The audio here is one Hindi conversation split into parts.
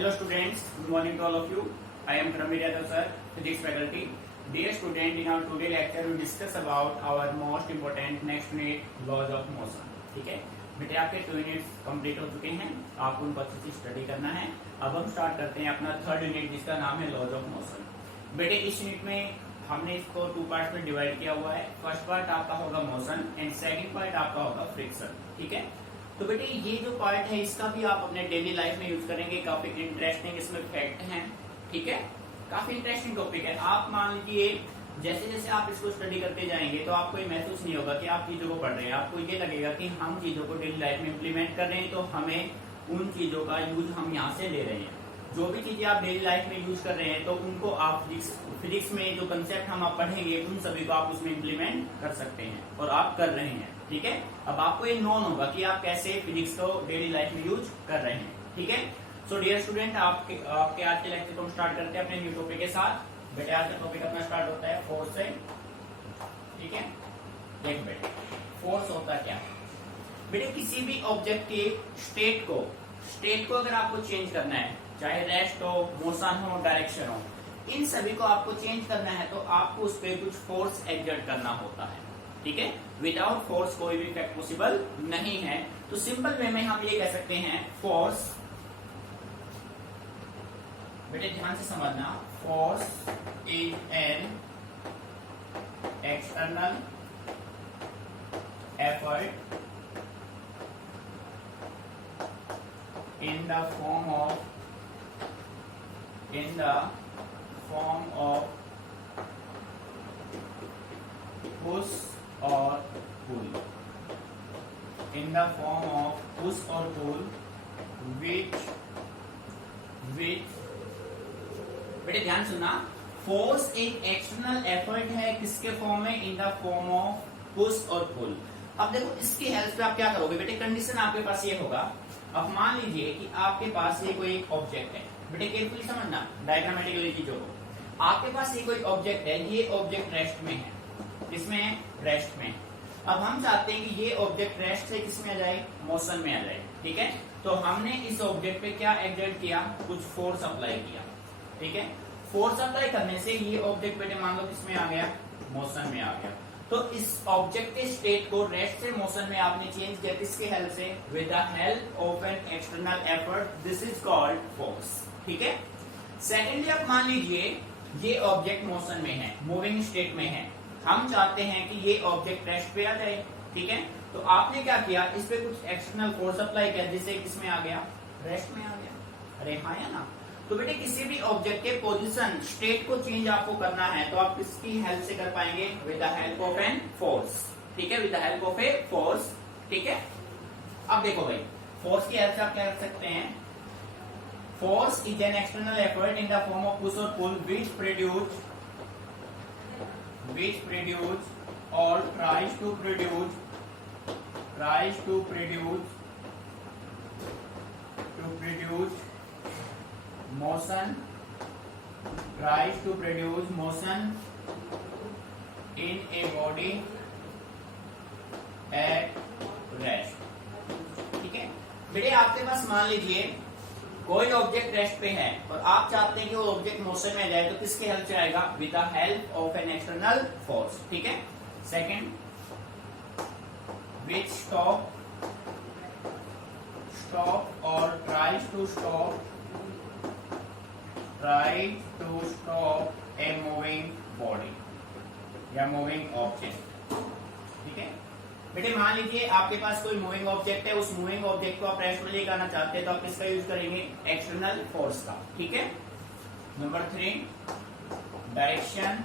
Hello students, good morning to all of you. I am Pramir Yadav sir, physics faculty. Dear student, in our today lecture we discuss about our most important next unit laws of motion. ठीक है बेटे, आपके 2 यूनिट्स कंप्लीट हो चुके हैं, आपको उनको अच्छे से स्टडी करना है। अब हम स्टार्ट करते हैं अपना थर्ड यूनिट जिसका नाम है लॉज ऑफ मोशन। बेटे इस यूनिट में हमने इसको 2 पार्ट में डिवाइड किया हुआ है। फर्स्ट पार्ट आपका होगा मोशन एंड सेकंड पार्ट आपका होगा फ्रिक्शन। ठीक है, तो बेटे ये जो पार्ट है इसका भी आप अपने डेली लाइफ में यूज करेंगे। काफी इंटरेस्टिंग इसमें फैक्ट हैं। ठीक है, काफी इंटरेस्टिंग टॉपिक है। आप मान लीजिए जैसे जैसे आप इसको स्टडी करते जाएंगे तो आपको ये महसूस नहीं होगा कि आप चीजों को पढ़ रहे हैं। आपको ये लगेगा कि हम चीजों को डेली लाइफ में इम्प्लीमेंट कर रहे हैं, तो हमें उन चीजों का यूज हम यहाँ से ले रहे हैं। जो भी चीजें आप डेली लाइफ में यूज कर रहे हैं तो उनको आप फिजिक्स में जो कंसेप्ट हम आप पढ़ेंगे उन सभी को आप उसमें इम्प्लीमेंट कर सकते हैं और आप कर रहे हैं। ठीक है, अब आपको ये नोन होगा कि आप कैसे फिजिक्स को डेली लाइफ में यूज कर रहे हैं। ठीक है, सो डियर स्टूडेंट, आपके आज के लेक्चर को हम स्टार्ट करते हैं अपने न्यू टॉपिक के साथ। बेटे आज का टॉपिक अपना स्टार्ट होता है फोर्स से। ठीक है, देखो बेटे फोर्स होता क्या है। बेटे किसी भी ऑब्जेक्ट के स्टेट को अगर आपको चेंज करना है, चाहे रेस्ट हो, मोशन हो, डायरेक्शन हो, इन सभी को आपको चेंज करना है तो आपको उस पर कुछ फोर्स एक्सर्ट करना होता है। ठीक है, विदाउट फोर्स कोई भी इफेक्ट पॉसिबल नहीं है। तो सिंपल वे में हम ये कह सकते हैं फोर्स, बेटे ध्यान से समझना, force is an external effort in the form of push or pull, in the form of push or pull which बेटे ध्यान सुनना, फोर्स एक एक्सटर्नल एफर्ट है किसके फॉर्म में, in the form of push और पुल। अब देखो इसकी हेल्प से आप क्या करोगे बेटे, कंडीशन आपके पास ये होगा। अब मान लीजिए कि आपके पास ये कोई एक ऑब्जेक्ट है, बेटे केयरफुली समझना डायग्रामेटिकली चीजों को। आपके पास ये कोई ऑब्जेक्ट है, ये ऑब्जेक्ट रेस्ट में है, किसमें, रेस्ट में। अब हम चाहते हैं कि ये ऑब्जेक्ट रेस्ट से किसमें आ जाए, मोशन में आ जाए। ठीक है, तो हमने इस ऑब्जेक्ट पे क्या एक्सर्ट किया, कुछ फोर्स अप्लाई किया। ठीक है, फोर्स अप्लाई करने से ये ऑब्जेक्ट बेटे मान लो किसमें आ गया, मोशन में आ गया। तो इस ऑब्जेक्ट के स्टेट को रेस्ट से मोशन में आपने चेंज किया, किसके हेल्प से, with the help of an external effort, this is called force. ठीक है, सेकेंडली आप मान लीजिए ये ऑब्जेक्ट मोशन में है, मूविंग स्टेट में है, हम चाहते हैं कि ये ऑब्जेक्ट रेस्ट पे आ जाए। ठीक है, तो आपने क्या किया, इस पे कुछ एक्सटर्नल फोर्स अप्लाई किया जिससे किसमें आ गया, रेस्ट में आ गया। अरे हाँ या ना। तो बेटे किसी भी ऑब्जेक्ट के पोजीशन स्टेट को चेंज आपको करना है तो आप किसकी हेल्प से कर पाएंगे, with the help of an force. ठीक है, with the help of a force. ठीक है, अब देखो भाई फोर्स की हेल्प से आप क्या कर सकते हैं, force is an external effort in the form of push और पुल which produce or tries to produce motion in a body at rest। ठीक है बेटे, आपके पास मान लीजिए कोई ऑब्जेक्ट रेस्ट पे है और आप चाहते हैं कि वो ऑब्जेक्ट मोशन में जाए, तो किसके हेल्प से आएगा, with the help of an external force. ठीक है, second, which stop or tries to stop a moving body या मूविंग ऑब्जेक्ट। ठीक है बेटे, मान लीजिए आपके पास कोई मूविंग ऑब्जेक्ट है, उस मूविंग ऑब्जेक्ट को आप रेस्ट में लेकर आना चाहते हैं तो आप किसका यूज करेंगे, एक्सटर्नल फोर्स का। ठीक है, number 3, direction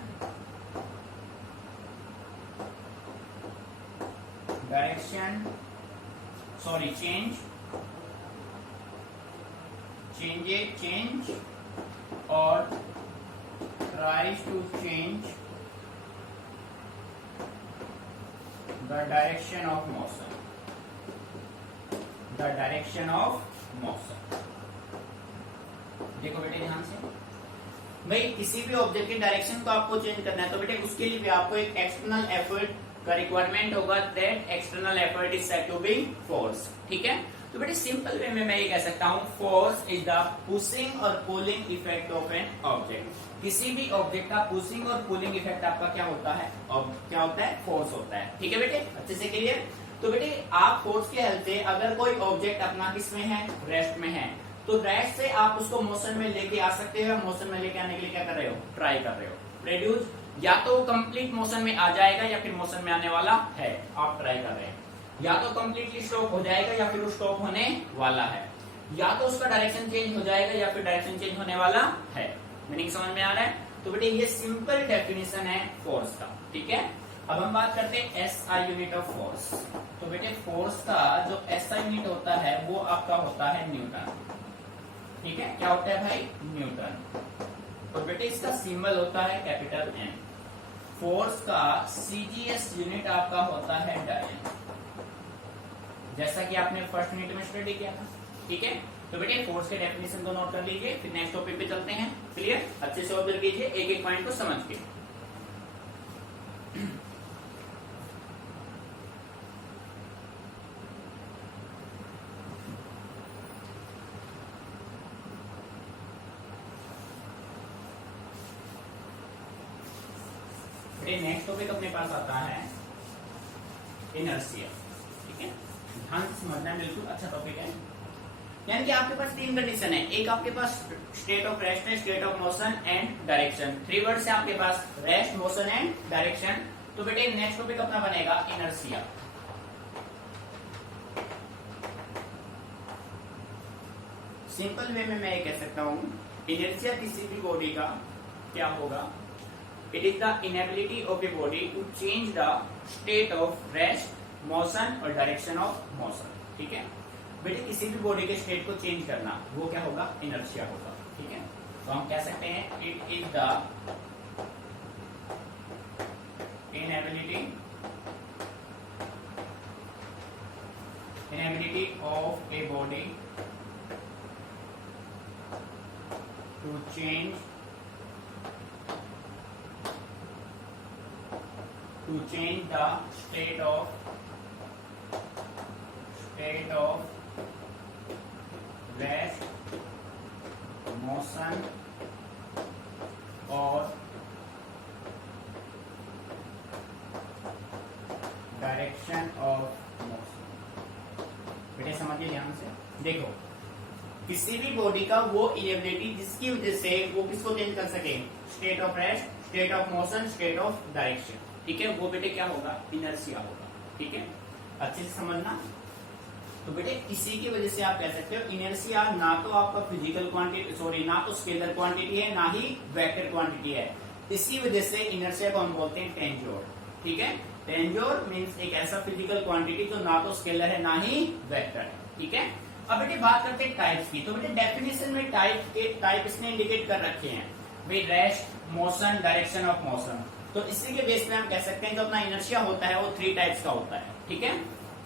change or tries to change the direction of motion। देखो बेटे ध्यान से, भाई किसी भी ऑब्जेक्ट के डायरेक्शन को आपको चेंज करना है तो बेटे उसके लिए भी आपको एक एक्सटर्नल एफर्ट का रिक्वायरमेंट होगा। That external effort is said to be force. ठीक है, तो बेटे सिंपल वे में मैं ये कह सकता हूँ फोर्स इज द पुशिंग और pulling effect of an object. किसी भी ऑब्जेक्ट का पुशिंग और पुलिंग इफेक्ट आपका क्या होता है, और क्या होता है, फोर्स होता है। ठीक है बेटे, अच्छे से क्लियर। तो बेटे आप फोर्स के हेल्प से अगर कोई ऑब्जेक्ट अपना किसमें है, रेस्ट में है, तो रेस्ट से आप उसको मोशन में लेके आ सकते हो। मोशन में लेके आने के लिए क्या कर रहे हो, ट्राई कर रहे हो। प्रोड्यूस या तो कंप्लीट मोशन में आ जाएगा या फिर मोशन में आने वाला है, आप ट्राई कर रहे हैं। या तो कंप्लीटली स्टॉप हो जाएगा या फिर स्टॉप होने वाला है, या तो उसका डायरेक्शन चेंज हो जाएगा या फिर डायरेक्शन चेंज होने वाला है। मीनिंग समझ में आ रहा है। तो बेटे ये सिंपल डेफिनेशन है फोर्स का। ठीक है, अब हम बात करते हैं एसआई यूनिट ऑफ फोर्स। तो बेटे फोर्स का जो एसआई यूनिट होता है वो आपका होता है न्यूटन। ठीक है, क्या होता है भाई, न्यूटन। और बेटे इसका सिंबल होता है कैपिटल एन। फोर्स का सीजीएस यूनिट आपका होता है डायन, जैसा कि आपने फर्स्ट यूनिट में स्टडी किया था। ठीक है, तो बेटे फोर्स के डेफिनेशन को नोट कर लीजिए, फिर नेक्स्ट टॉपिक पे चलते हैं। क्लियर, अच्छे से ऑब्जर्व कीजिए एक एक पॉइंट को समझ के। नेक्स्ट टॉपिक अपने पास आता है इनर्शिया। ठीक है, ध्यान से समझना है, बिल्कुल अच्छा टॉपिक है। यानी कि आपके पास तीन कंडीशन है, एक आपके पास स्टेट ऑफ रेस्ट है, state of motion and direction. Three words है आपके पास, रेस्ट, मोशन एंड डायरेक्शन। तो बेटे नेक्स्ट टॉपिक अपना बनेगा इनर्शिया। सिंपल वे में मैं ये कह सकता हूं, इनर्शिया किसी भी बॉडी का क्या होगा, it is the inability of a body to change the state of rest, motion और डायरेक्शन ऑफ मोशन। ठीक है बेटे, किसी भी बॉडी के स्टेट को चेंज करना वो क्या होगा, इनर्शिया होगा। ठीक है, तो हम कह सकते हैं it is the inability of a body to change the state of rest, motion और डायरेक्शन ऑफ मोशन। बेटे समझिए ध्यान से, देखो किसी भी बॉडी का वो इनेबिलिटी जिसकी वजह से वो किसको चेंज कर सके, state of rest, state of motion, state of direction. ठीक है, वो बेटे क्या होगा, इनर्शिया होगा। ठीक है, अच्छे से समझना। तो बेटे इसी की वजह से आप कह सकते हो इनर्शिया ना तो आपका फिजिकल क्वांटिटी, सॉरी ना तो स्केलर क्वांटिटी है, ना ही वेक्टर क्वांटिटी है। इसी वजह से इनर्शिया को हम बोलते हैं टेंजोर। ठीक है, टेंजोर मीन्स एक ऐसा फिजिकल क्वांटिटी जो ना तो स्केलर है ना ही वेक्टर है। ठीक है, अब बेटे बात करते हैं टाइप्स की। तो बेटे डेफिनेशन में टाइप इसने इंडिकेट कर रखे हैं भाई, rest, motion, direction of motion. तो इसी के बेस पे हम कह सकते हैं जो अपना इनर्शिया होता है वो थ्री टाइप्स का होता है। ठीक है,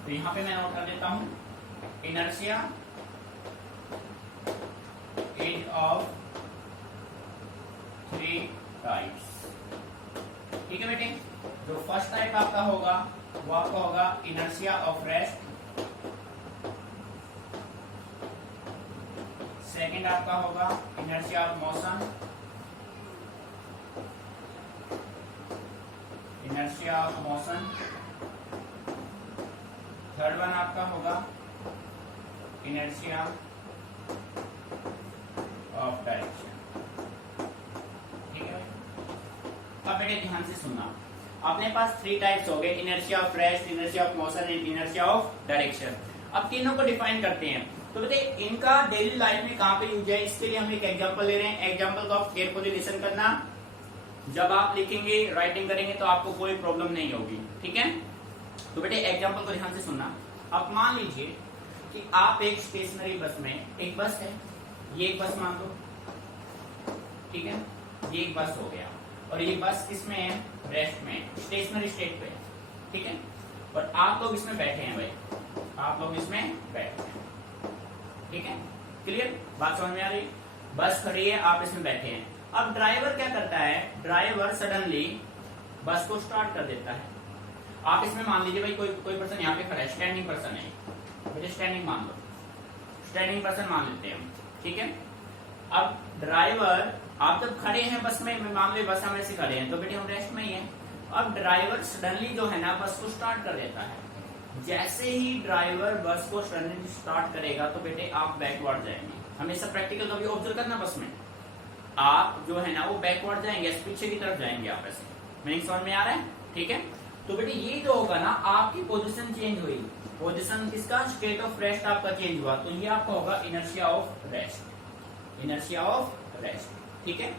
तो यहां पे मैं नोट कर देता हूं, inertia is of three types. ठीक है बेटे, जो फर्स्ट टाइप आपका होगा वो आपका होगा इनर्शिया ऑफ रेस्ट, सेकंड आपका होगा inertia of motion, inertia of motion, third one आपका होगा इनर्शिया ऑफ डायरेक्शन। ठीक है, अब बेटे ध्यान से सुनना, अपने पास थ्री टाइप्स हो गए, inertia of rest, inertia of motion and inertia of direction. अब तीनों को डिफाइन करते हैं। तो बेटे इनका डेली लाइफ में कहां पे यूज है, इसके लिए हम एक एग्जांपल ले रहे हैं। एग्जांपल को आप केयरफुली लिसन करना, जब आप लिखेंगे, राइटिंग करेंगे तो आपको कोई प्रॉब्लम नहीं होगी। ठीक है, तो बेटे एग्जांपल को ध्यान से सुनना। आप मान लीजिए कि आप एक स्टेशनरी बस में, एक बस है, ये एक बस मान लो। ठीक है, ये एक बस हो गया और ये बस किसमें है, रेस्ट में, स्टेशनरी स्टेट पे। ठीक है, और आप लोग इसमें बैठे हैं भाई, आप लोग इसमें बैठे हैं। ठीक है, क्लियर, बात समझ में आ रही। बस खड़ी है, आप इसमें बैठे हैं। अब ड्राइवर क्या करता है, ड्राइवर सडनली बस को स्टार्ट कर देता है। आप इसमें मान लीजिए भाई कोई पर्सन यहाँ पे खड़ा है, स्टैंडिंग पर्सन है, मुझे स्टैंडिंग मान लो। स्टैंडिंग पर्सन मान लेते हैं हम, ठीक है। अब ड्राइवर, आप जब खड़े हैं बस में, मान लो बस हम ऐसे खड़े हैं तो बेटे हम रेस्ट में ही हैं। अब ड्राइवर सडनली जो है ना बस को स्टार्ट कर देता है। जैसे ही ड्राइवर बस को सडनली स्टार्ट करेगा तो बेटे आप बैकवर्ड जाएंगे। हमेशा प्रैक्टिकल कभी ऑब्जर्व करना, बस में आप जो है ना वो बैकवर्ड जाएंगे, पीछे की तरफ जाएंगे आप ऐसे। मीनिंग समझ में आ रहा है, ठीक है। तो बेटे ये जो होगा ना, आपकी पोजीशन चेंज हुई, पोजीशन किसका, स्टेट ऑफ रेस्ट आपका चेंज हुआ, तो ये आपका होगा inertia of rest, inertia of rest, ठीक है।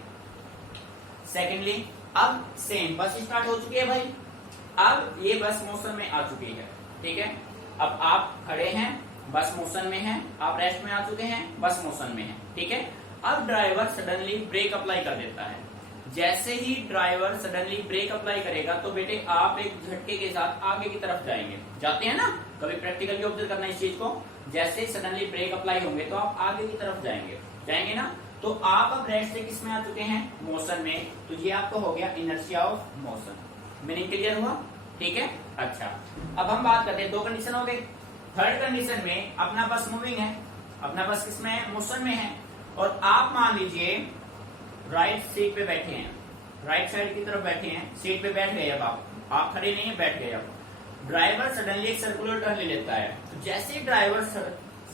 सेकेंडली, अब सेम बस स्टार्ट हो चुकी है भाई, अब ये बस मोशन में आ चुकी है, ठीक है। अब आप खड़े हैं, बस मोशन में है, आप रेस्ट में आ चुके हैं, बस मोशन में है, ठीक है। अब ड्राइवर सडनली ब्रेक अप्लाई कर देता है। जैसे ही ड्राइवर सडनली ब्रेक अप्लाई करेगा तो बेटे आप एक झटके के साथ आगे की तरफ जाएंगे, जाते हैं ना, कभी प्रैक्टिकली ऑब्जर्व करना इस चीज को। जैसे सडनली ब्रेक अप्लाई होंगे तो आप आगे की तरफ जाएंगे, जाएंगे ना। तो आप अब रेस्ट से किस में आ चुके हैं, मोशन में, तो ये आपको हो गया inertia of motion. Meaning clear हुआ, ठीक है। अच्छा, अब हम बात करते हैं, दो कंडीशन हो गई। थर्ड कंडीशन में अपना बस मूविंग है, अपना बस किसमें है, मोशन में है, और आप मान लीजिए राइट सीट पे बैठे हैं, राइट साइड की तरफ बैठे हैं, सीट पे बैठ गए। अब आप खड़े नहीं है, बैठ गए। अब ड्राइवर सडनली एक सर्कुलर टर्न ले लेता है। तो जैसे ही ड्राइवर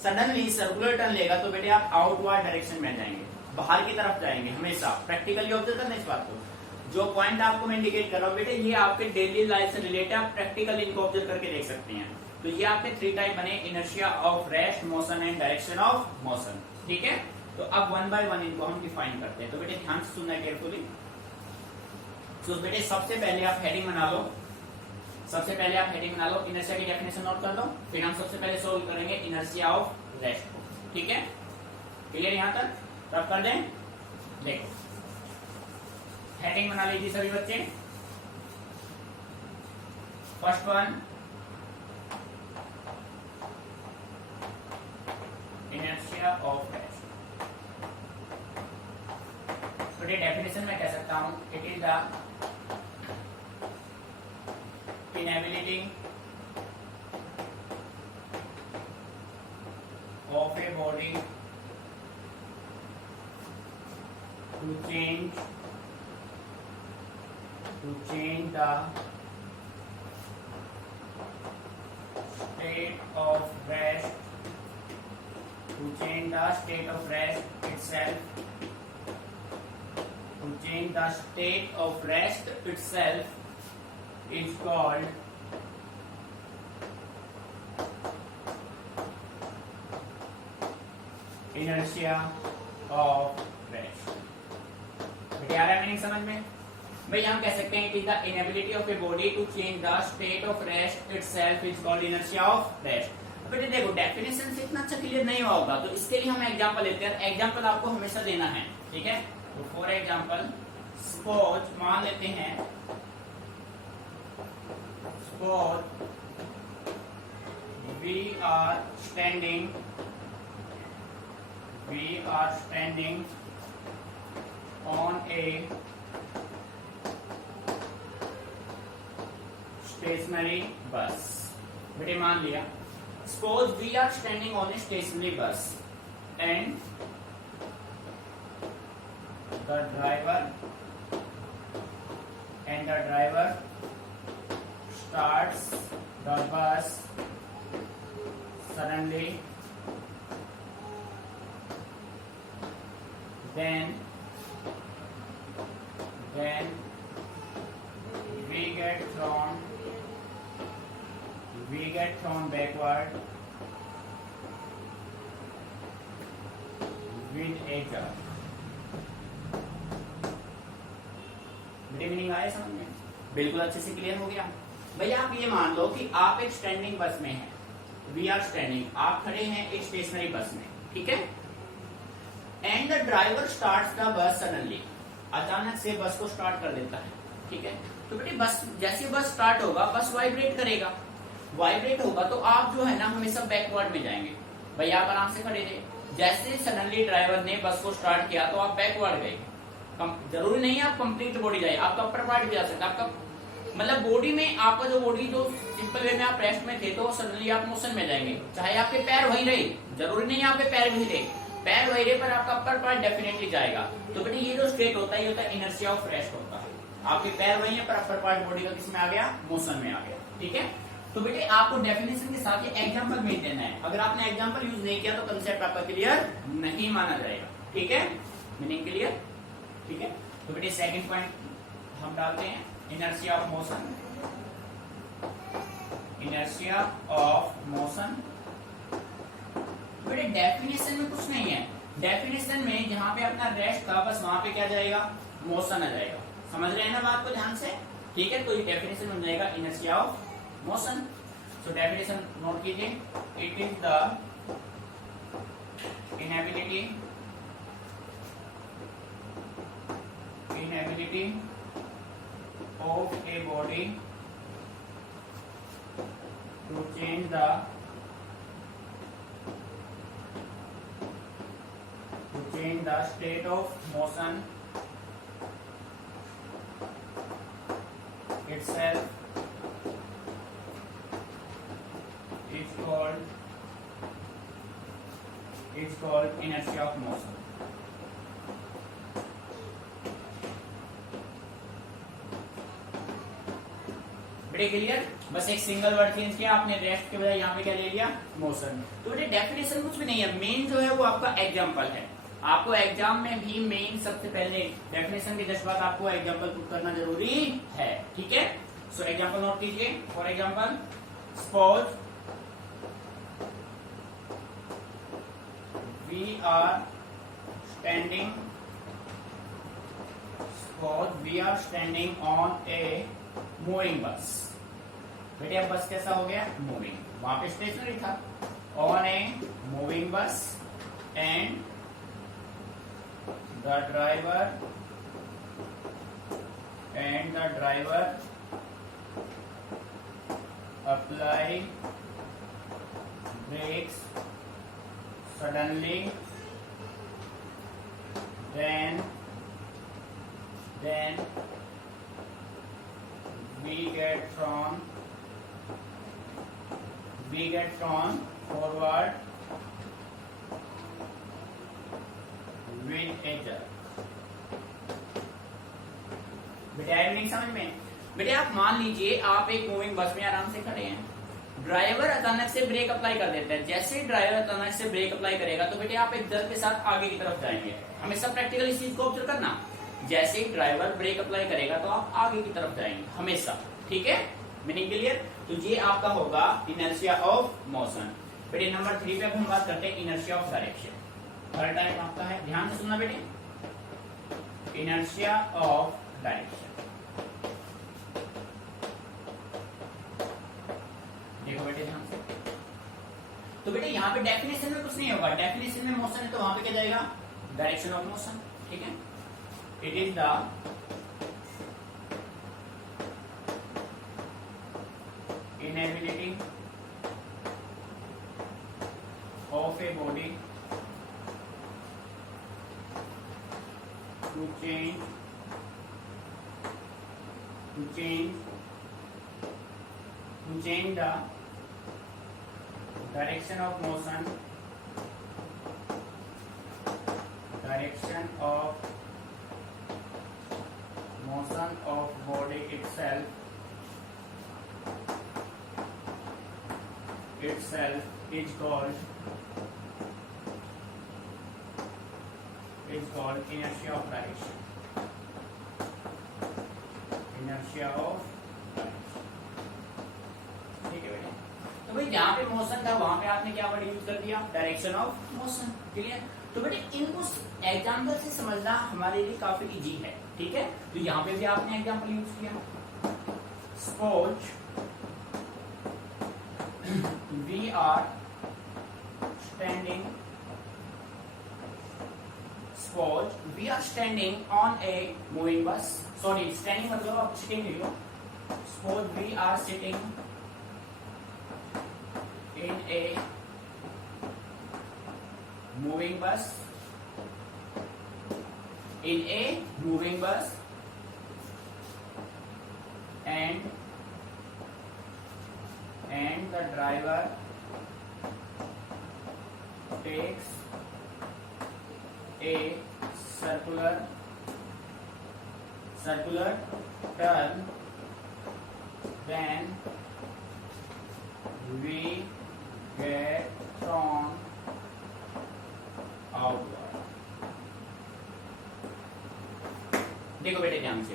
सडनली सर्कुलर टर्न लेगा तो बेटे आप आउटवर्ड डायरेक्शन में जाएंगे, बाहर की तरफ जाएंगे। हमेशा प्रैक्टिकली ऑब्जर्व करना इस बात को। जो पॉइंट आपको मैं इंडिकेट कर रहा हूँ बेटे, ये आपके डेली लाइफ से रिलेटेड, आप प्रैक्टिकली इनको ऑब्जर्व करके देख सकते हैं। तो ये आपके 3 टाइप बने, inertia of rest, motion and direction of motion, ठीक है। तो अब 1 बाय 1 इनको हम डिफाइन करते हैं। तो बेटे ध्यान से सुनना केयरफुली। तो बेटे सबसे पहले आप हेडिंग बना लो, सबसे पहले आप हेडिंग बना लो, इनर्शिया की डेफिनेशन नोट कर लो। फिर हम सबसे पहले सोल्व करेंगे इनर्शिया ऑफ रेस्ट को, ठीक है। क्लियर यहां तक, तब कर दें। देखो हेडिंग बना लीजिए सभी बच्चे। First one, inertia of rest. तो डेफिनेशन में कह सकता हूं, it is the inability of a body to change the state of rest, to change the state of rest itself, to change the state of rest itself is called inertia of rest। क्या रहा है मीनिंग समझ में भाई? हम कह सकते हैं कि the inability of a body to change the state of rest itself is called inertia of rest. बेटे देखो डेफिनेशन से इतना अच्छा क्लियर नहीं होगा, तो इसके लिए हम एग्जांपल लेते हैं। एग्जांपल आपको हमेशा देना है, ठीक है। तो फॉर एग्जांपल सपोज मान लेते हैं, suppose we are standing on a stationary bus। बेटे मान लिया, suppose we are standing on a stationary bus and the driver starts the bus suddenly, then we get thrown backward with a jerk। Meaning आया समझ में? बिल्कुल अच्छे से क्लियर हो गया भैया। आप ये मान लो कि आप एक स्टैंडिंग बस में हैं, वी आर स्टैंडिंग, आप खड़े हैं एक स्टेशनरी बस में, ठीक है। And the driver starts the bus suddenly, अचानक से बस को स्टार्ट कर देता है, ठीक है। तो बेटे बस जैसे बस स्टार्ट होगा बस वाइब्रेट करेगा, वाइब्रेट होगा तो आप जो है ना हमेशा बैकवर्ड में जाएंगे। भैया आप आराम से खड़े थे, जैसे सडनली ड्राइवर ने बस को स्टार्ट किया तो आप बैकवर्ड गए। जरूरी नहीं है आप कंप्लीट बॉडी जाए, आपका अपर पार्ट भी जा सकता है, आपका मतलब बॉडी में आपका जो बॉडी जो सिंपल वे में आप रेस्ट में थे तो सडनली आप मोशन में जाएंगे, चाहे आपके पैर वहीं रहे, जरूरी नहीं है आपके पैर वहीं रहे, पैर वहीं रहे पर आपका अपर पार्ट डेफिनेटली जाएगा। तो बेटे ये जो स्टेट होता है ये होता है इनर्शिया ऑफ रेस्ट होता है। आपके पैर वहीं है पर अपर पार्ट बॉडी का किसमें आ गया, मोशन में आ गया। ठीक है, तो बेटे आपको डेफिनेशन के साथ ये एग्जांपल भेज देना है। अगर आपने एग्जांपल यूज नहीं किया तो कंसेप्ट आपका क्लियर नहीं माना जाएगा। ठीक है, मीनिंग क्लियर। ठीक है, तो बेटे सेकंड पॉइंट हम डालते हैं, inertia of motion. Inertia of motion बेटे डेफिनेशन में कुछ नहीं है, डेफिनेशन में जहां पे अपना रेस्ट था बस वहां पे क्या जाएगा, मोशन आ जाएगा। समझ रहे हैं ना बात को ध्यान से। ठीक है, तो ये डेफिनेशन बन जाएगा inertia of motion. So definition note कीजिए, it is the inability of a body to change the state of motion itself is called inertia of motion. बेटे क्लियर, बस एक सिंगल वर्ड चेंज किया आपने, रेस्ट के बजाय यहाँ पे क्या ले लिया, मोशन। तो बेटे डेफिनेशन कुछ भी नहीं है, मेन जो है वो आपका एग्जांपल है। आपको एग्जाम में भी मेन सबसे पहले डेफिनेशन के जस्ट बाद आपको एग्जांपल पुट करना जरूरी है। ठीक है, सो एग्जांपल नोट कीजिए। For example, suppose we are standing on a moving bus. बेटे अब बस कैसा हो गया, मूविंग, वहां पे स्टेशनरी था। On a moving bus and the driver apply brakes suddenly, then we get thrown forward with a jerk। बेटे आया नहीं समझ में। बेटे आप मान लीजिए आप एक मूविंग बस में आराम से खड़े हैं, ड्राइवर अचानक से ब्रेक अप्लाई कर देता है। जैसे ही ड्राइवर अचानक से ब्रेक अप्लाई करेगा तो बेटे आप एक जर्क के साथ आगे की तरफ जाएंगे। हमेशा प्रैक्टिकल इस चीज को ऑब्जर्व करना, जैसे ही ड्राइवर ब्रेक अप्लाई करेगा तो आप आगे की तरफ जाएंगे हमेशा। ठीक है, मीनिंग क्लियर। तो ये आपका होगा इनर्शिया ऑफ मोशन। बेटे नंबर 3 पे हम बात करते हैं inertia of direction. Third type आपका है, ध्यान से सुनना बेटे, इनर्शिया ऑफ डायरेक्शन। देखो बेटे ध्यान से, तो बेटे यहाँ पे डेफिनेशन में कुछ नहीं होगा, डेफिनेशन में मोशन है तो वहां पे क्या जाएगा, डायरेक्शन ऑफ मोशन। ठीक है, it is the inability of a body to change the direction of motion, of body itself is called inertia of direction। inertia of direction। ठीक है बेटे, तो भाई जहाँ पे मोशन था वहां पे आपने क्या वर्ड यूज कर दिया, डायरेक्शन ऑफ मोशन। क्लियर। तो बेटे इनको एग्जाम्पल से समझना हमारे लिए काफी इजी है। ठीक है, तो यहाँ पे भी आपने एग्जाम्पल यूज किया। Suppose we are standing on a moving bus। Sorry, standing मतलब आप सिटिंग लिख लो। Suppose we are sitting in a moving bus and the driver takes a circular turn when we get thrown outward. देखो बेटे ध्यान से,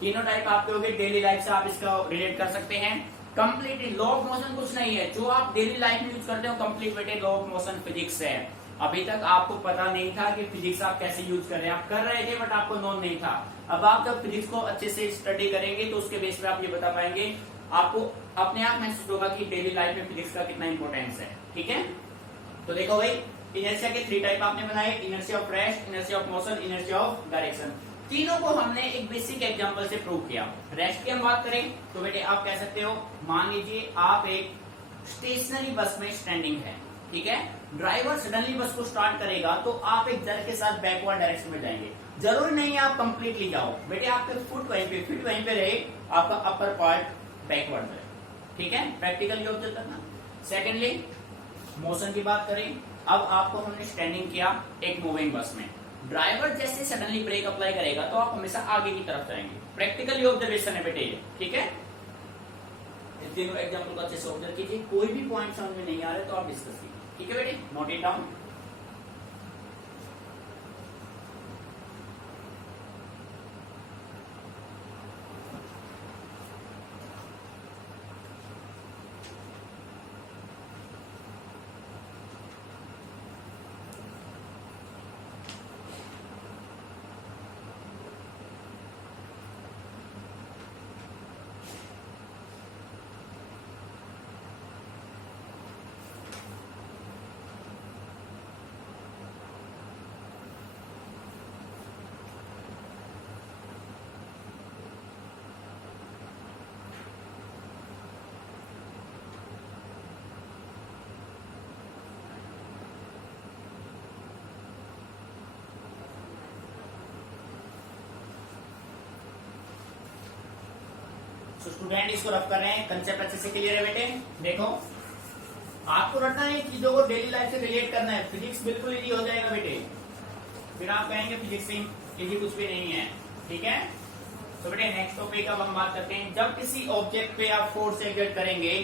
तीनों टाइप आपके हो गए डेली लाइफ से, आप इसका रिलेट कर सकते हैं। कंप्लीट लॉ ऑफ मोशन कुछ नहीं है, जो आप डेली लाइफ में यूज करते हो कंप्लीट बेटे लॉ ऑफ मोशन फिजिक्स है। अभी तक आपको पता नहीं था कि फिजिक्स आप कैसे यूज कर रहे हैं, आप कर रहे थे बट आपको नोन नहीं था। अब आप जब फिजिक्स को अच्छे से स्टडी करेंगे तो उसके बेस पे आप ये बता पाएंगे, आपको अपने आप महसूस होगा कि डेली लाइफ में फिजिक्स का कितना इंपॉर्टेंस है। ठीक है, तो देखो भाई इनर्शिया के 3 टाइप आपने बनाए, inertia of rest, inertia of motion, inertia of direction. तीनों को हमने एक बेसिक एग्जांपल से प्रूव किया। रेस्ट की हम बात करें तो बेटे आप कह सकते हो, मान लीजिए आप एक स्टेशनरी बस में स्टैंडिंग है, ठीक है, ड्राइवर सडनली बस को स्टार्ट करेगा तो आप एक जर के साथ बैकवर्ड डायरेक्शन में जाएंगे। जरूरी नहीं है आप कंप्लीटली जाओ बेटे, आपके फुट वहीं पे रहे, आपका अपर पार्ट बैकवर्ड रहे। ठीक है, प्रैक्टिकली ऑब्जर्व करना। सेकेंडली मोशन की बात करें, अब आपको हमने स्टैंडिंग किया एक मूविंग बस में, ड्राइवर जैसे सडनली ब्रेक अप्लाई करेगा तो आप हमेशा आगे की तरफ जाएंगे। प्रैक्टिकली ऑब्जर्वेशन है बेटे ये। ठीक है, इस तीनों एग्जांपल को अच्छे से ऑब्जर्व कीजिए, कोई भी पॉइंट समझ में नहीं आ रहा तो आप डिस्कस कीजिए। ठीक है बेटे, नोट इट डाउन। स्टूडेंट इसको रफ कर रहे हैं, कंसेप्ट अच्छे से क्लियर है बेटे। देखो आपको रटना है, चीजों को डेली लाइफ से रिलेट करना है, फिजिक्स बिल्कुल इजी हो जाएगा बेटे। फिर आप कहेंगे फिजिक्स से इजी कुछ भी नहीं है। ठीक है, तो बेटे नेक्स्ट टॉपिक अब हम बात करते हैं, जब किसी ऑब्जेक्ट पे आप फोर्स एक्सर्ट करेंगे,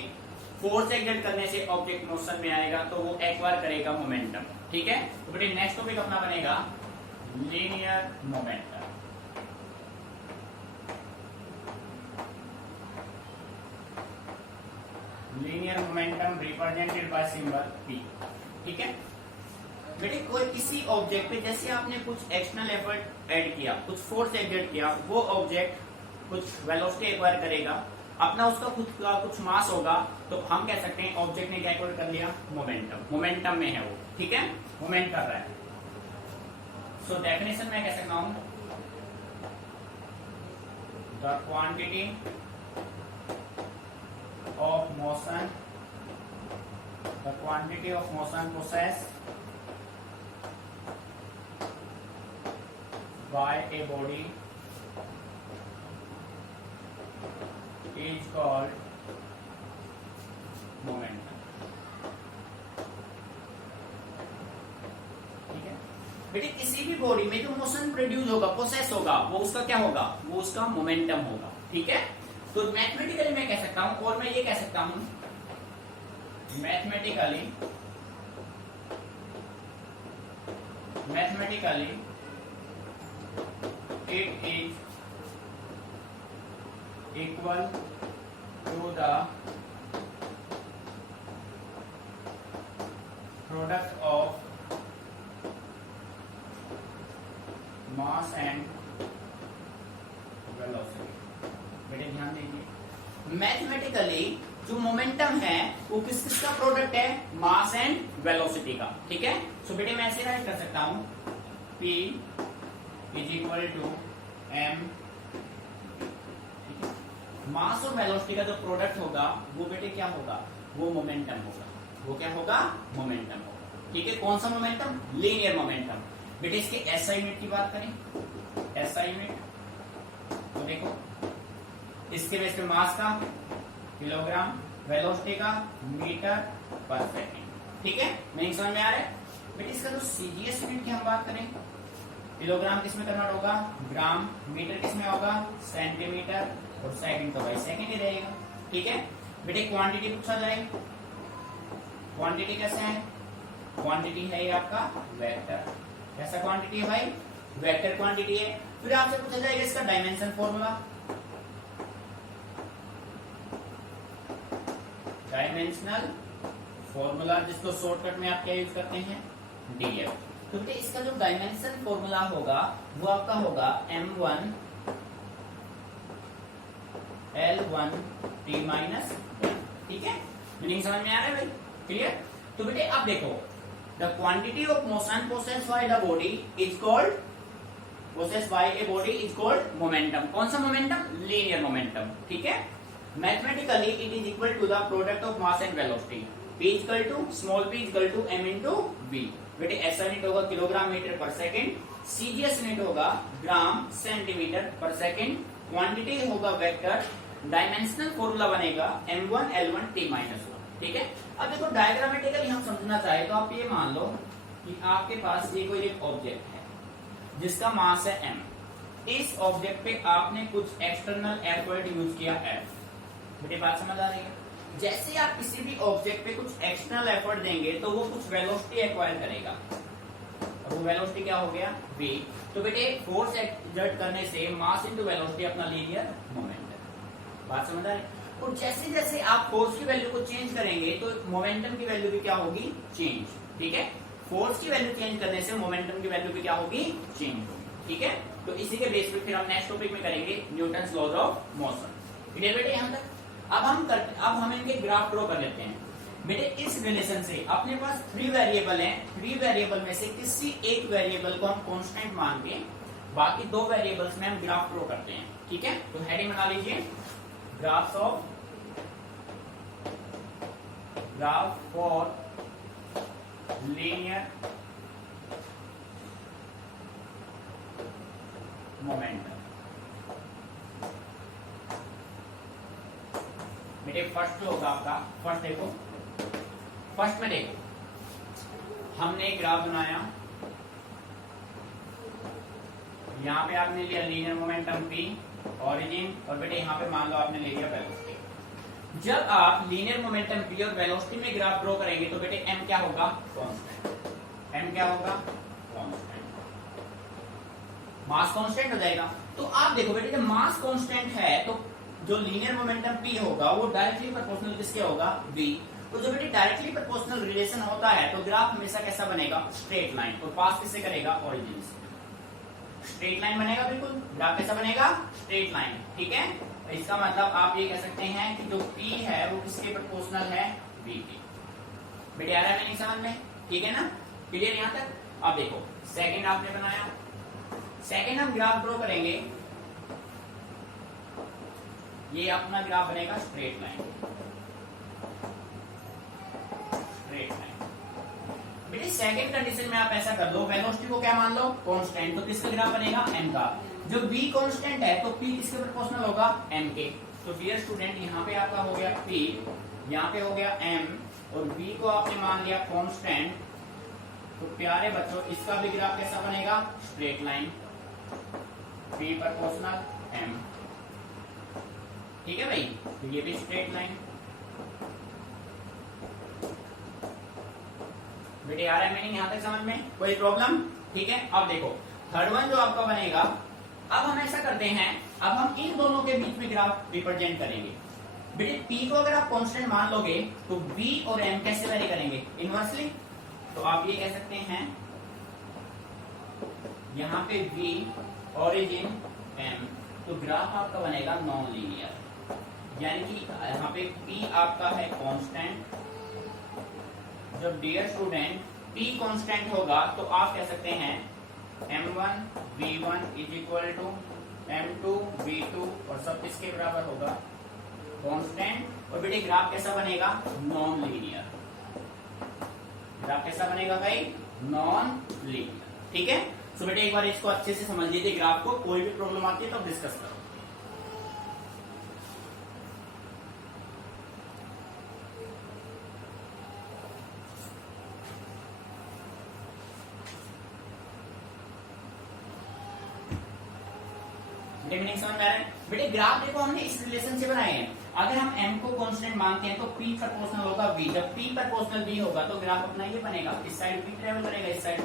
फोर्स एक्सर्ट करने से ऑब्जेक्ट मोशन में आएगा तो वो एक्वायर करेगा मोमेंटम। ठीक है, तो बेटे नेक्स्ट टॉपिक अपना बनेगा linear momentum. Linear momentum represented by symbol P। ठीक है बेटे, कोई किसी ऑब्जेक्ट पे जैसे आपने कुछ एक्सटर्नल एफर्ट ऐड किया, कुछ फोर्स एक्सर्ट किया, वो ऑब्जेक्ट कुछ वेलोसिटी एक्वायर करेगा, अपना उसका खुद का कुछ मास होगा, तो हम कह सकते हैं ऑब्जेक्ट ने क्या एक्वायर कर लिया, मोमेंटम। मोमेंटम में है वो। ठीक है, मोमेंट कर रहा है। सो डेफिनेशन में कह सकता हूं, the quantity of motion, the quantity of motion possessed by a body is called momentum। ठीक है बेटे, किसी भी बॉडी में जो मोशन प्रोड्यूस होगा, प्रोसेस होगा, वो उसका क्या होगा, वो उसका मोमेंटम होगा। ठीक है, तो मैथमेटिकली मैं कह सकता हूं, और मैं ये कह सकता हूं mathematically it is equal to the product of mass and velocity. बेटे ध्यान दीजिए, मैथमेटिकली जो मोमेंटम है वो किसका प्रोडक्ट है, मास एंड वेलोसिटी का। ठीक है, सो बेटे मैं ऐसे राइट कर सकता हूं, P is equal to M। Mass और वेलोसिटी का जो प्रोडक्ट होगा वो बेटे क्या होगा, वो मोमेंटम होगा। वो क्या होगा, मोमेंटम होगा। ठीक है, कौन सा मोमेंटम, लीनियर मोमेंटम। बेटे इसके SI यूनिट की बात करें, SI यूनिट तो देखो इसके बेस पे मास का किलोग्राम, वेलोसिटी का मीटर पर सेकंड। ठीक है, मीनिंग समझ में आ रहा है बेटा। इसका जो सीजीएस यूनिट की हम बात करें, किलोग्राम किस में कन्वर्ट होगा, ग्राम, मीटर किस में होगा, सेंटीमीटर, और सेकंड तो भाई सेकंड ही रहेगा। ठीक है बेटे, क्वांटिटी पूछा जाए, क्वांटिटी कैसे है, क्वांटिटी है ये आपका वेक्टर। कैसा क्वांटिटी है भाई, वेक्टर क्वांटिटी है। फिर आपसे पूछा जाएगा इसका डायमेंशन फॉर्मूला, डायमेंशनल फॉर्मूला, जिसको शॉर्टकट में आप क्या यूज करते हैं, डीएफ। तो बेटे इसका जो डायमेंशन फॉर्मूला होगा वो आपका होगा m1 L1 T माइनस 1। ठीक है, मीनिंग समझ में आ रहा है भाई, क्लियर। तो बेटे अब देखो, the quantity of motion possessed by the body is called, possessed by a body is called momentum. कौन सा मोमेंटम, लीनियर मोमेंटम। ठीक है, mathematically it is equal to the product of mass and velocity, p equal to small p equal to m into v। बेटे ऐसा यूनिट होगा kilogram metre per second, CGS unit होगा gram centimetre per second, quantity होगा वेक्टर, डायमेंशनल फॉर्मूला बनेगा m1 L1 T माइनस 1। ठीक है, अब देखो डायग्रामेटिकली हम समझना चाहे तो आप ये मान लो कि आपके पास ये कोई एक ऑब्जेक्ट है जिसका मास है m। इस ऑब्जेक्ट पे आपने कुछ एक्सटर्नल एफर्ट यूज किया F। बेटे बात समझ आ रही है, जैसे आप किसी भी ऑब्जेक्ट पे कुछ एक्सटर्नल एफर्ट देंगे तो वो कुछ वेलोसिटी एक्वायर करेगा, और वो वेलोसिटी क्या हो गया, v। तो बेटे फोर्स एक्सर्ट करने से मास इनटू वेलोसिटी अपना लीनियर मोमेंटम। बात समझ आ रही है। और जैसे जैसे आप फोर्स की वैल्यू को चेंज करेंगे तो मोमेंटम की वैल्यू भी क्या होगी, चेंज। ठीक है, फोर्स की वैल्यू चेंज करने से मोमेंटम की वैल्यू भी क्या होगी, चेंज होगी। ठीक है, तो इसी के बेस पे फिर हम नेक्स्ट टॉपिक में करेंगे Newton's laws of motion. Clear बेटे यहाँ तक। अब हम इनके ग्राफ ड्रॉ कर लेते हैं। बेटे इस रिलेशन से अपने पास 3 वेरिएबल हैं, 3 वेरिएबल में से किसी एक वेरिएबल को हम कांस्टेंट मान के बाकी 2 वेरिएबल्स में हम ग्राफ ड्रॉ करते हैं। ठीक है, तो हेडिंग बना लीजिए, ग्राफ फॉर लीनियर मोमेंटम। बेटे फर्स्ट जो होगा आपका, फर्स्ट देखो, फर्स्ट में देखो हमने एक ग्राफ बनाया, यहाँ पे आपने लिया लीनियर मोमेंटम p, ओरिजिन, और बेटे यहाँ पे मान लो आपने ले लिया वेलोसिटी। जब आप लीनियर मोमेंटम p और वेलोसिटी में ग्राफ ड्रॉ करेंगे तो बेटे m क्या होगा, कांस्टेंट। m क्या होगा, कांस्टेंट, मास कांस्टेंट हो जाएगा। तो आप देखो बेटे जब मास कांस्टेंट है तो जो लीनियर मोमेंटम p होगा वो डायरेक्टली प्रोपोर्शनल किसके होगा, v। तो जो बेटे डायरेक्टली प्रोपोर्शनल रिलेशन होता है तो ग्राफ हमेशा कैसा बनेगा, स्ट्रेट लाइन, और पास किससे करेगा, ओरिजिन से। स्ट्रेट लाइन बनेगा, बिल्कुल ग्राफ कैसा बनेगा, स्ट्रेट लाइन। ठीक है, इसका मतलब आप ये कह सकते हैं कि जो p है वो किसके प्रोपोर्शनल है, v के। बेटे आ रहा है मैंने समझ में, ठीक है ना, क्लियर यहाँ तक। अब देखो सेकंड आपने बनाया, सेकंड हम ग्राफ ड्रॉ करेंगे, ये अपना ग्राफ बनेगा स्ट्रेट लाइन, स्ट्रेट लाइन। बेटे सेकंड कंडीशन में आप ऐसा कर लो, वेलोसिटी को क्या मान लो, कांस्टेंट, तो किसका ग्राफ बनेगा, m का। जो v कांस्टेंट है तो p किसके प्रोपोर्शनल होगा, m के। तो डियर स्टूडेंट यहाँ पे आपका हो गया p, यहाँ पे हो गया m, और v को आपने मान लिया कांस्टेंट। तो प्यारे बच्चों इसका भी ग्राफ कैसा बनेगा, straight line, p proportional m। ठीक है भाई, तो ये भी स्ट्रेट लाइन। बेटे आ रहा है मीनिंग यहाँ तक समझ में, कोई प्रॉब्लम। ठीक है, अब देखो थर्ड वन जो आपका बनेगा, अब हम ऐसा करते हैं, अब हम इन दोनों के बीच में ग्राफ रिप्रेजेंट करेंगे। बेटे p को अगर आप कांस्टेंट मान लोगे तो v और m कैसे वेरी करेंगे, इनवर्सली। तो आप ये कह सकते हैं यहाँ पे v, ओरिजिन, m, तो ग्राफ आपका बनेगा नॉन लीनियर, यानी कि यहाँ पे p आपका है कांस्टेंट। जब डियर स्टूडेंट p कांस्टेंट होगा तो आप कह सकते हैं m1 v1 is equal to m2 v2, और सब किसके बराबर होगा, कांस्टेंट। और बेटे ग्राफ कैसा बनेगा, नॉन लीनियर। ग्राफ कैसा बनेगा भाई, नॉन लीनियर। ठीक है, सो बेटे एक बार इसको अच्छे से समझ लीजिए ग्राफ को, कोई भी प्रॉब्लम आती है तो डिस्कस करो। बेटे मीनिंग समझ में आ रहा है? बेटे ग्राफ देखो हमने इस रिलेशन से बनाए हैं, अगर हम m को कांस्टेंट मानते हैं तो p प्रोपोर्शनल होगा v, जब p प्रोपोर्शनल v होगा तो ग्राफ अपना ये बनेगा, इस साइड p ट्रेवल करेगा, इस साइड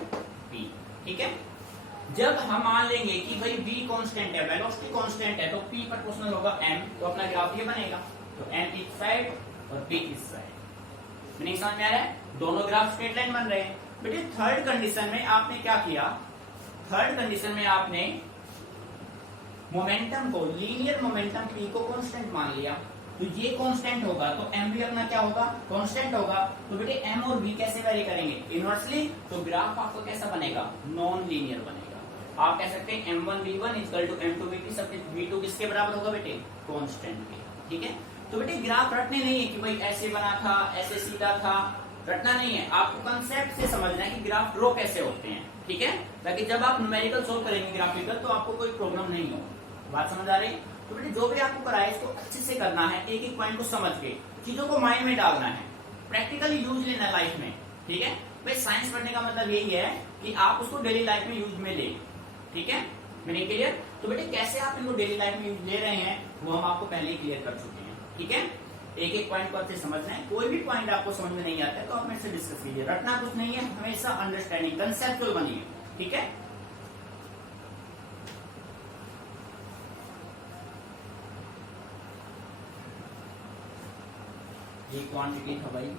p, ठीक है। जब हम मान लेंगे कि भाई v कांस्टेंट है, वेलोसिटी कांस्टेंट है, तो p प्रोपोर्शनल होगा m, तो अपना ग्राफ ये बनेगा, तो m इस साइड और p इस साइड। मीनिंग समझ में आ रहा है? दोनों ग्राफ स्ट्रेट लाइन बन रहे हैं। बेटे थर्ड कंडीशन में आपने क्या किया, थर्ड कंडीशन में आपने मोमेंटम को, लीनियर मोमेंटम p को कांस्टेंट मान लिया, तो ये कांस्टेंट होगा तो m भी अपना क्या होगा, कांस्टेंट होगा। तो बेटे m और v कैसे वेरी करेंगे, इनवर्सली, तो ग्राफ आपको कैसा बनेगा, नॉन लीनियर बनेगा। आप कह सकते हैं m1v1 इक्वल टू m2v2, सब v2 किसके बराबर होगा बेटे, कांस्टेंट के, ठीक है। तो बेटे ग्राफ रटने नहीं है कि भाई ऐसे बना था, ऐसे सीधा था, रटना नहीं है, आपको कंसेप्ट से समझना है कि ग्राफ ड्रॉ कैसे होते हैं, ठीक है, ताकि जब आप न्यूमेरिकल सोल्व करेंगे ग्राफिकल तो आपको कोई प्रॉब्लम नहीं हो। बात समझ आ रही? तो बेटे जो भी आपको कराए इसको अच्छे से करना है, एक एक पॉइंट को समझ के चीजों को माइंड में डालना है, प्रैक्टिकली यूज लेना लाइफ में, ठीक है। भाई साइंस पढ़ने का मतलब यही है कि आप उसको डेली लाइफ में यूज में ले, ठीक है, मीनिंग क्लियर। तो बेटे कैसे आप इनको डेली लाइफ में यूज ले रहे हैं वो हम आपको पहले ही क्लियर कर चुके हैं, ठीक है। एक एक पॉइंट को अच्छे समझना है, कोई भी पॉइंट आपको समझ में नहीं आता है तो आप मेरे से डिस्कस कीजिए, रटना कुछ नहीं है, हमेशा अंडरस्टैंडिंग कंसेप्चुअल बनिए, ठीक है। ये क्वांटिटी था भाई।